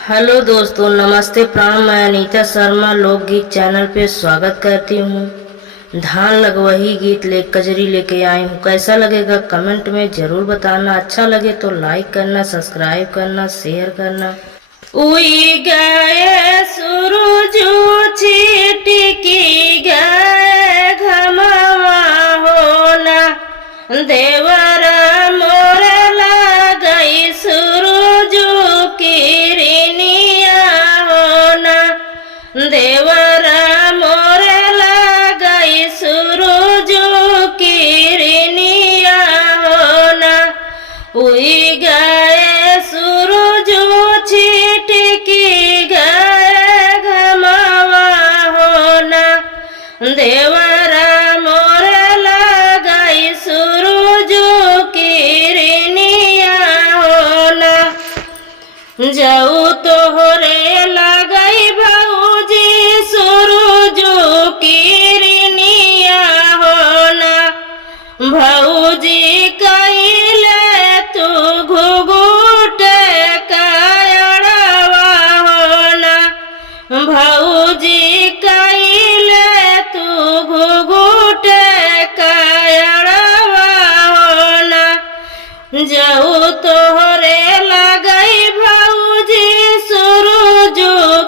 Hello दोस्तों, नमस्ते प्रणाम। मैं अनीता शर्मा लोकगीत चैनल पे स्वागत करती हूँ। धान लगवही गीत कजरी लेके आई हूँ। कैसा लगेगा कमेंट में जरूर बताना। अच्छा लगे तो लाइक करना, सब्सक्राइब करना, शेयर करना। उई गए सूरज छिटकी गए घमवा होना, देवर मोर लगई सूरज किरनिया होना, देवर मोर लगई सूरज किरनिया होना। उई गए सूरज छिटकी गए घमवा होना, देवर मोर लगई सूरज किरनिया होना। जाऊ तोहरे लगई भौजी सूरज किरनिया होना, भौजी कइले तू घुघुट कायड़वा होना, भौजी कइले तू घुघुट कायड़वा होना। जाऊ तोहरे लगई भौजी सूरज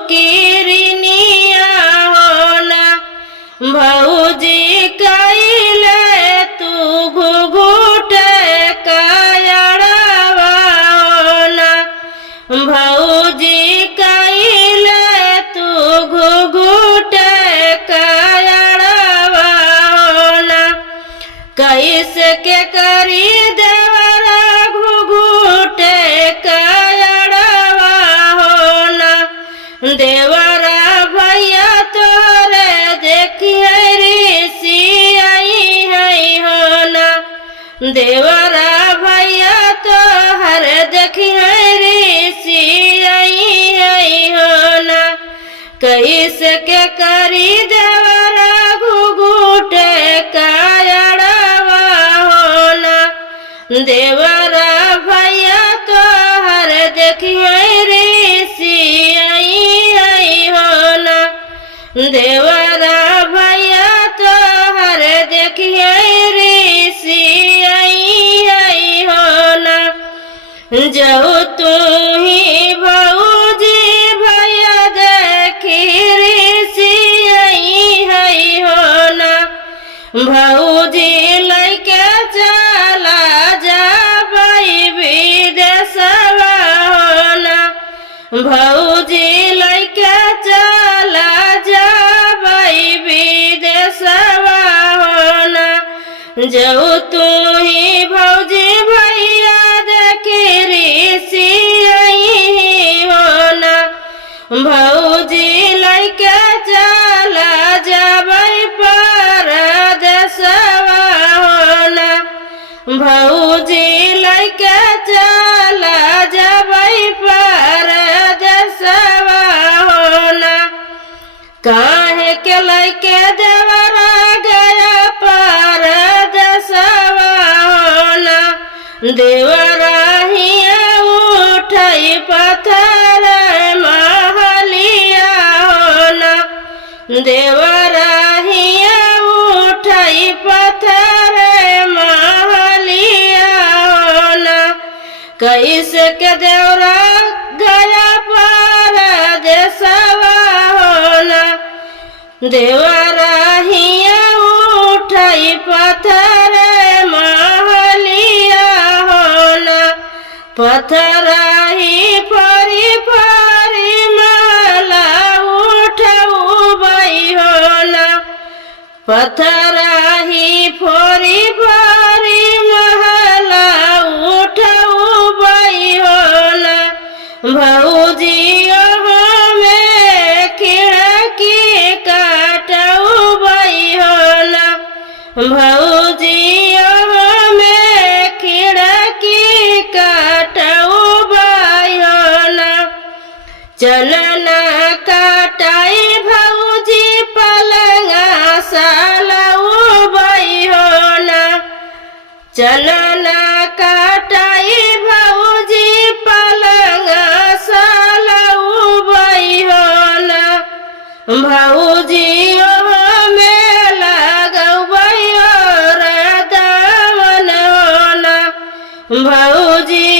किरनिया होना, भौजी कइले तू घुघुट कायड़वा होना, भौजी कइले तू घुघुट कायड़वा होना। कैसे के करी देवरा घुघुट कायड़वा होना, देवरा भैया तोरे देखिए रिसियाई है होना, देवरा भैया तोहर देखिए रिसियाई है होना। कैसे के करी देवरा घुघुट कायड़वा होना, देवरा भैया तोहर देखिए रिसियाई है होना, देवरा भैया तोहर देखिए रिसियाई है होना। जाऊ तू ही भौजी भैया देखी रिसियाई है होना, भौजी लैके चला जाबई विदेशवा होना, भौजी लैके चला जाबई विदेशवा होना। जाऊ तू ही भौजी भैया देखी रिसियाई होना, भौजी लैके चला जाबई परदेशवा होना, भौजी लैके चला जाबई परदेशवा होना। काहे के लैके देवरा गया परदेशवा होना, देवरा हिया उठई पत्थर महलिया होना, देवरा हिया उठई पत्थर महलिया होना। कैसे के देवरा गया परदेशवा होना, देवरा हिया उठई पत्थर महलिया होना, पत्थर ही फरी फरी महला उठउबई होना, पत्थर ही फरी फरी महला उठउबई होना। भौजी में खिड़की काटउबई होना, भौजी में खिड़की काटउबई होना। चलना काटाई भौजी पलंगा सालउबई होना, चलना काटाई भौजी पलंग सालऊ भौजी में लगवैयो रे दामनोना भौजी